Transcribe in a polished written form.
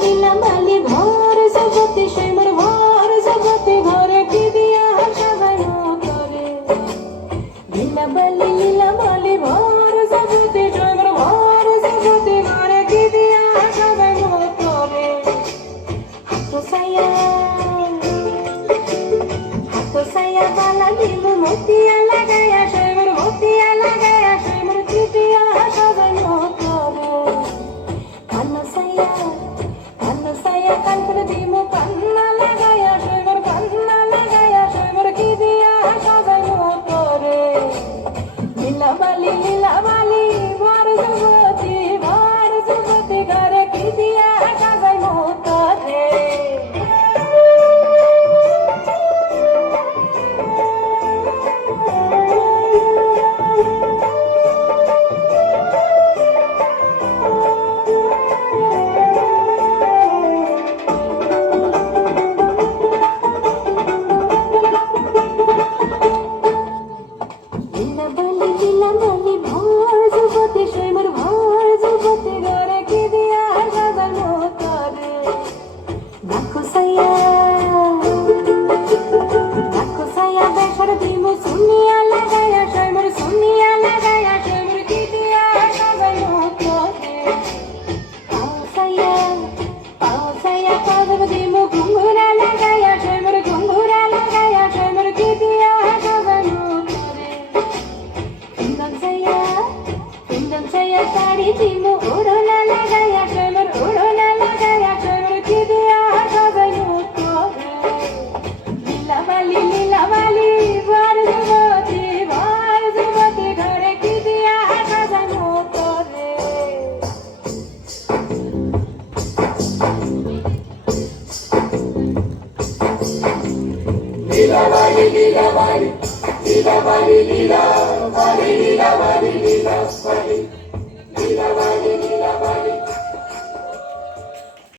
লীলা বালি ভর জগতে সেমর ভর জগতে ঘরে কি দিয়া সাজাইনো করে লীলা বালি ভর জগতে সেমর ভর জগতে ঘরে কি দিয়া সাজাইনো করে হাত সায়া বালা দিলু মতিয়া লাগায়া সেমর কি দিয়া সাজাইনো করে কান্না সায়া কান করে দিমু কান্না লাগায়া সেমর কি দিয়া সাজাইনো করে লীলা বালি ভর জগতে ঘরে কি দিয়া সাজাইনো করে লীলা বালি ভর জগতে সেমর ভর জগতে ঘরে কি দিয়া সাজাইনো করে দেখো সায়া বেশর দিমু সুনিয়া লাগায়া সেমর কি দিয়া সাজাইনো করে পাও সায়া কাজব দিমু ঘুঙ্গুরা লাগায়া সেমর কি দিয়া সাজাইনো করে কুন্দন সায়া শাড়ি দিমু ওড়না লাগায়া সেমর কি দিয়া সাজাইনো করে লীলা বালি ভর জগতে ঘরে কি দিয়া সাজাইনো করে লীলা বালি লীলা বালি